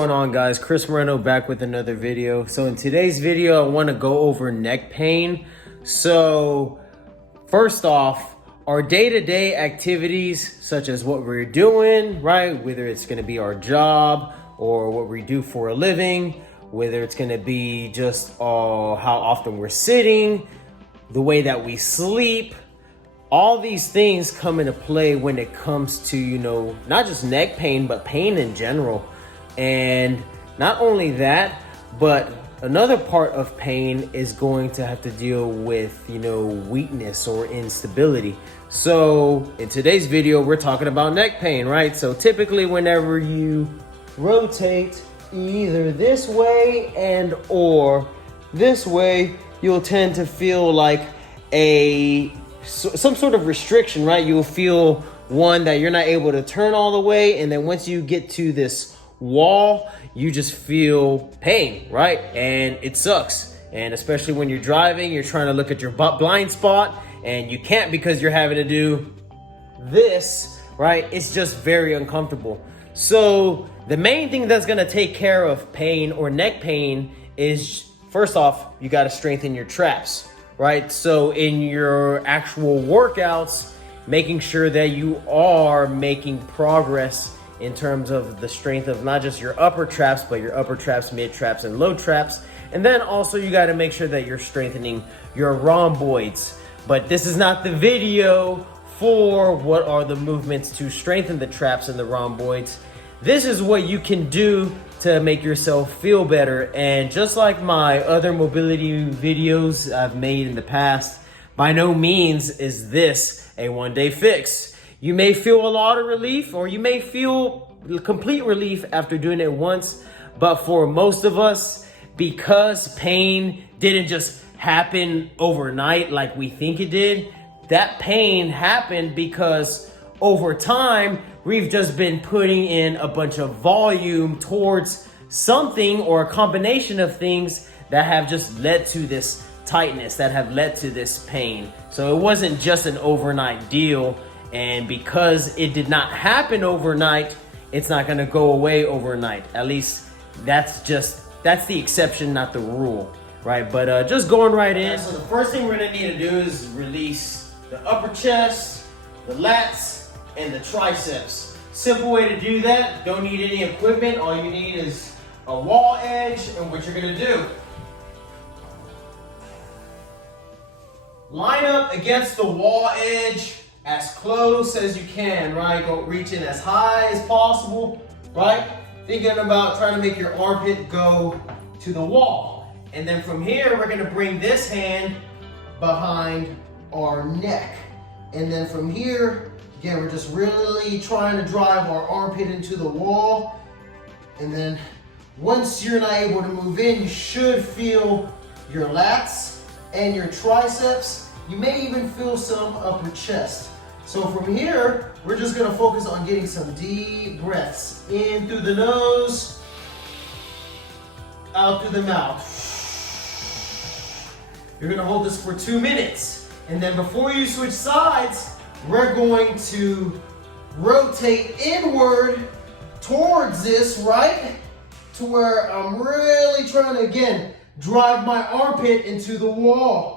going on, guys? Chris Moreno back with another video. So in today's video, I want to go over neck pain. So first off, our day-to-day activities, such as what we're doing, right? Whether it's going to be our job or what we do for a living, whether it's going to be just how often we're sitting, the way that we sleep, all these things come into play when it comes to, not just neck pain, but pain in general. And not only that, but another part of pain is going to have to deal with, weakness or instability. So in today's video, we're talking about neck pain, right? So typically whenever you rotate either this way and or this way, you'll tend to feel like some sort of restriction, right? You'll feel one that you're not able to turn all the way, and then once you get to this wall, you just feel pain, right? And it sucks. And especially when you're driving, you're trying to look at your blind spot and you can't because you're having to do this, right? It's just very uncomfortable. So the main thing that's gonna take care of pain or neck pain is, first off, you gotta strengthen your traps, right? So in your actual workouts, making sure that you are making progress in terms of the strength of not just your upper traps, but your upper traps, mid traps, and low traps. And then also you gotta make sure that you're strengthening your rhomboids. But this is not the video for what are the movements to strengthen the traps and the rhomboids. This is what you can do to make yourself feel better. And just like my other mobility videos I've made in the past, by no means is this a one-day fix. You may feel a lot of relief, or you may feel complete relief after doing it once, but for most of us, because pain didn't just happen overnight like we think it did, that pain happened because over time, we've just been putting in a bunch of volume towards something or a combination of things that have just led to this tightness, that have led to this pain. So it wasn't just an overnight deal. And because it did not happen overnight, it's not gonna go away overnight. At least that's the exception, not the rule, right? But just going right in. So the first thing we're gonna need to do is release the upper chest, the lats, and the triceps. Simple way to do that, don't need any equipment. All you need is a wall edge, and what you're gonna do, line up against the wall edge as close as you can, right? Go reach in as high as possible, right? Thinking about trying to make your armpit go to the wall. And then from here, we're gonna bring this hand behind our neck. And then from here, again, we're just really trying to drive our armpit into the wall. And then once you're not able to move in, you should feel your lats and your triceps. You may even feel some upper chest. So from here, we're just gonna focus on getting some deep breaths in through the nose, out through the mouth. You're gonna hold this for 2 minutes. And then before you switch sides, we're going to rotate inward towards this, right? To where I'm really trying to, again, drive my armpit into the wall.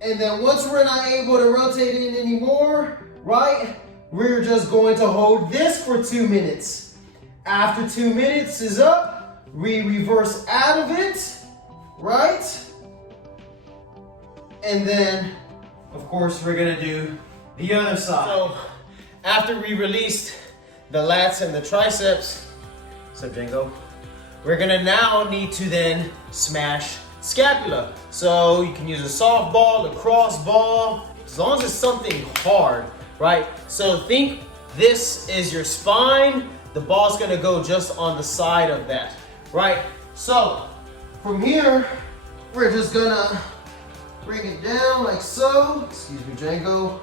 And then once we're not able to rotate in anymore, right, we're just going to hold this for 2 minutes. After 2 minutes is up, we reverse out of it, right? And then, of course, we're gonna do the other side. So after we released the lats and the triceps, what's up, Django? We're gonna now need to then smash scapula. So you can use a softball, a crossball, as long as it's something hard, right? So think this is your spine. The ball's gonna go just on the side of that, right? So from here, we're just gonna bring it down like so. Excuse me, Django.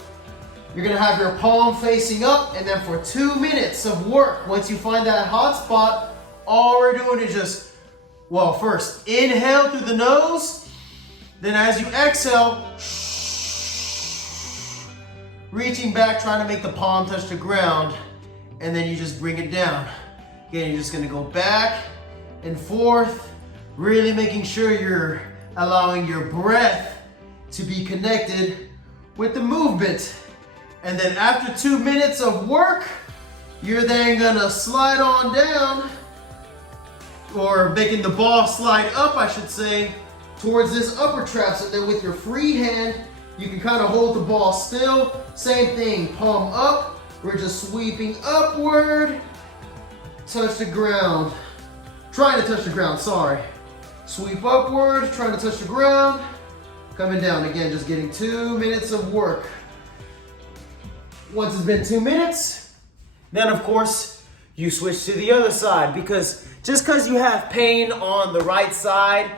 You're gonna have your palm facing up, and then for 2 minutes of work, once you find that hot spot, all we're doing is just, well, first inhale through the nose, then as you exhale, reaching back, trying to make the palm touch the ground, and then you just bring it down. Again, you're just gonna go back and forth, really making sure you're allowing your breath to be connected with the movement. And then after 2 minutes of work, you're then gonna slide on down, or making the ball slide up, I should say, towards this upper trap. So then with your free hand, you can kind of hold the ball still. Same thing, palm up. We're just sweeping upward, touch the ground. Trying to touch the ground, sorry. Sweep upward, trying to touch the ground. Coming down, again, just getting 2 minutes of work. Once it's been 2 minutes, then of course, you switch to the other side, because just because you have pain on the right side,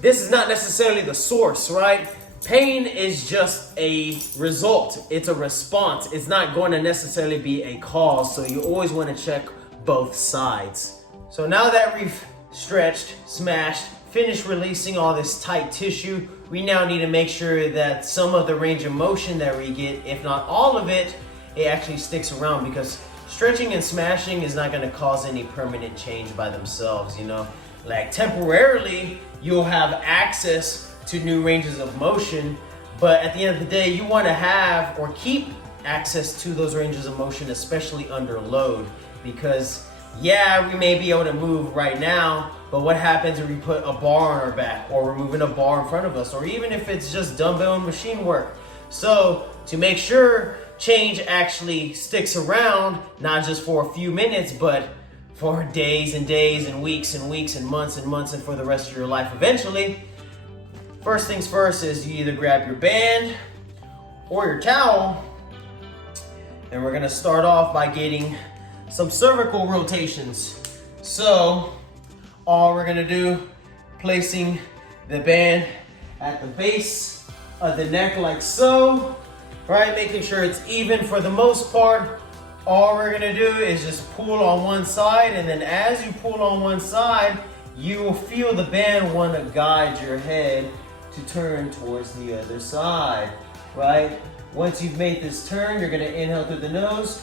this is not necessarily the source, right? Pain is just a result. It's a response. It's not going to necessarily be a cause, so you always want to check both sides. So now that we've stretched, smashed, finished releasing all this tight tissue, we now need to make sure that some of the range of motion that we get, if not all of it, it actually sticks around, because stretching and smashing is not going to cause any permanent change by themselves, you know. Like temporarily, you'll have access to new ranges of motion, but at the end of the day, you want to have or keep access to those ranges of motion, especially under load, because yeah, we may be able to move right now, but what happens if we put a bar on our back, or we're moving a bar in front of us, or even if it's just dumbbell and machine work? So to make sure change actually sticks around, not just for a few minutes, but for days and days and weeks and weeks and months and for the rest of your life eventually, first things first is you either grab your band or your towel, and we're gonna start off by getting some cervical rotations. So all we're gonna do, placing the band at the base of the neck like so, right? Making sure it's even for the most part. All we're gonna do is just pull on one side, and then as you pull on one side, you will feel the band want to guide your head to turn towards the other side, right? Once you've made this turn, you're gonna inhale through the nose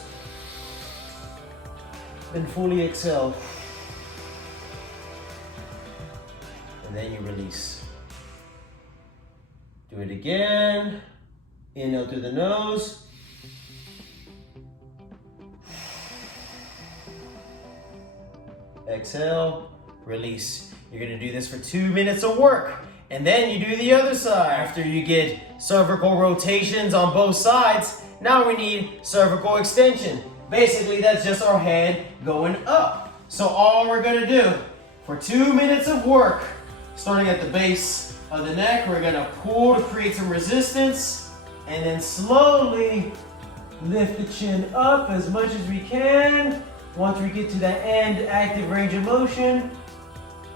and fully exhale. And then you release. Do it again. Inhale through the nose. Exhale, release. You're gonna do this for 2 minutes of work. And then you do the other side. After you get cervical rotations on both sides, now we need cervical extension. Basically, that's just our head going up. So all we're gonna do for 2 minutes of work, starting at the base of the neck, we're gonna pull to create some resistance, and then slowly lift the chin up as much as we can. Once we get to that end active range of motion,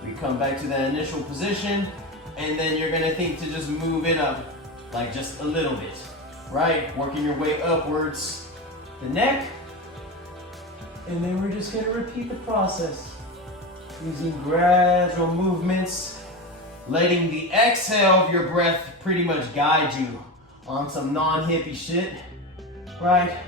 we come back to that initial position, and then you're gonna think to just move it up, like just a little bit, right? Working your way upwards the neck, and then we're just gonna repeat the process, using gradual movements, letting the exhale of your breath pretty much guide you on some non-hippie shit, right?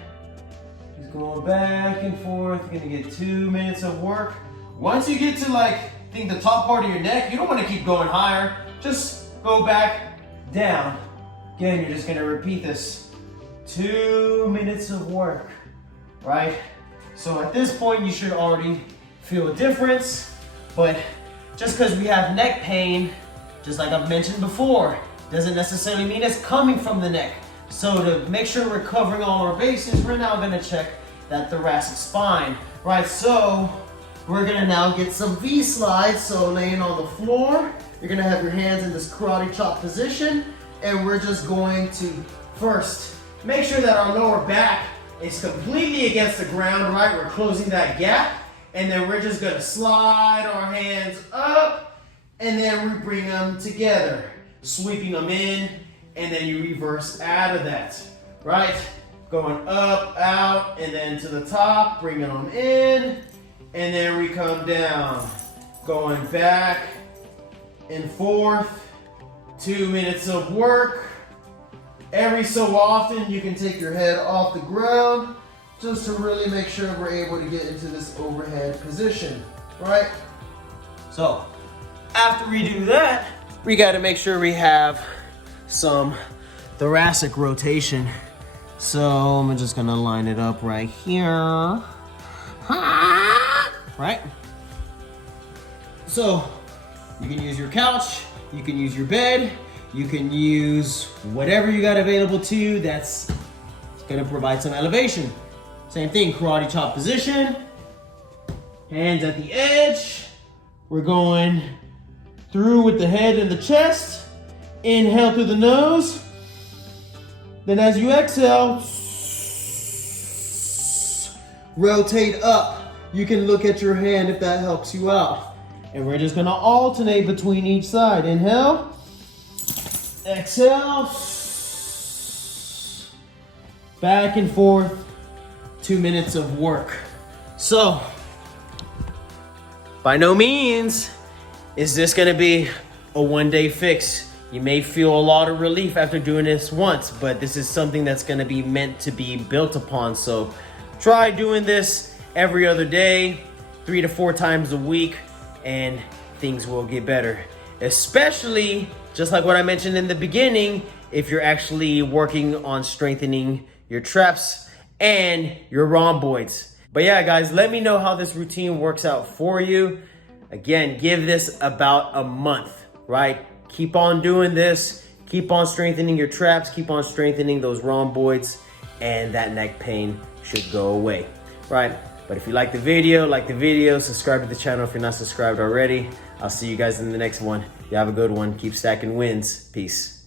Just going back and forth. You're gonna get 2 minutes of work. Once you get to like, I think the top part of your neck, you don't wanna keep going higher. Just go back, down. Again, you're just gonna repeat this. 2 minutes of work, right? So at this point, you should already feel a difference, but just because we have neck pain, just like I've mentioned before, doesn't necessarily mean it's coming from the neck. So to make sure we're covering all our bases, we're now gonna check that thoracic spine, right? So we're gonna now get some V slides. So laying on the floor, you're gonna have your hands in this karate chop position, and we're just going to first make sure that our lower back is completely against the ground, right? We're closing that gap, and then we're just gonna slide our hands up, and then we bring them together, sweeping them in, and then you reverse out of that, right? Going up, out, and then to the top, bringing them in, and then we come down, going back and forth. 2 minutes of work. Every so often, you can take your head off the ground just to really make sure we're able to get into this overhead position, right? So after we do that, we got to make sure we have some thoracic rotation. So I'm just gonna line it up right here. Right? So you can use your couch, you can use your bed, you can use whatever you got available to you that's gonna provide some elevation. Same thing, karate chop position, hands at the edge. We're going through with the head and the chest. Inhale through the nose. Then as you exhale, rotate up. You can look at your hand if that helps you out. And we're just gonna alternate between each side. Inhale, exhale, back and forth, 2 minutes of work. So, by no means is this gonna be a one-day fix. You may feel a lot of relief after doing this once, but this is something that's gonna be meant to be built upon. So try doing this every other day, 3 to 4 times a week, and things will get better. Especially, just like what I mentioned in the beginning, if you're actually working on strengthening your traps and your rhomboids. But yeah, guys, let me know how this routine works out for you. Again, give this about a month, right? Keep on doing this, keep on strengthening your traps, keep on strengthening those rhomboids, and that neck pain should go away, right? But if you like the video, subscribe to the channel if you're not subscribed already. I'll see you guys in the next one. You have a good one. Keep stacking wins. Peace.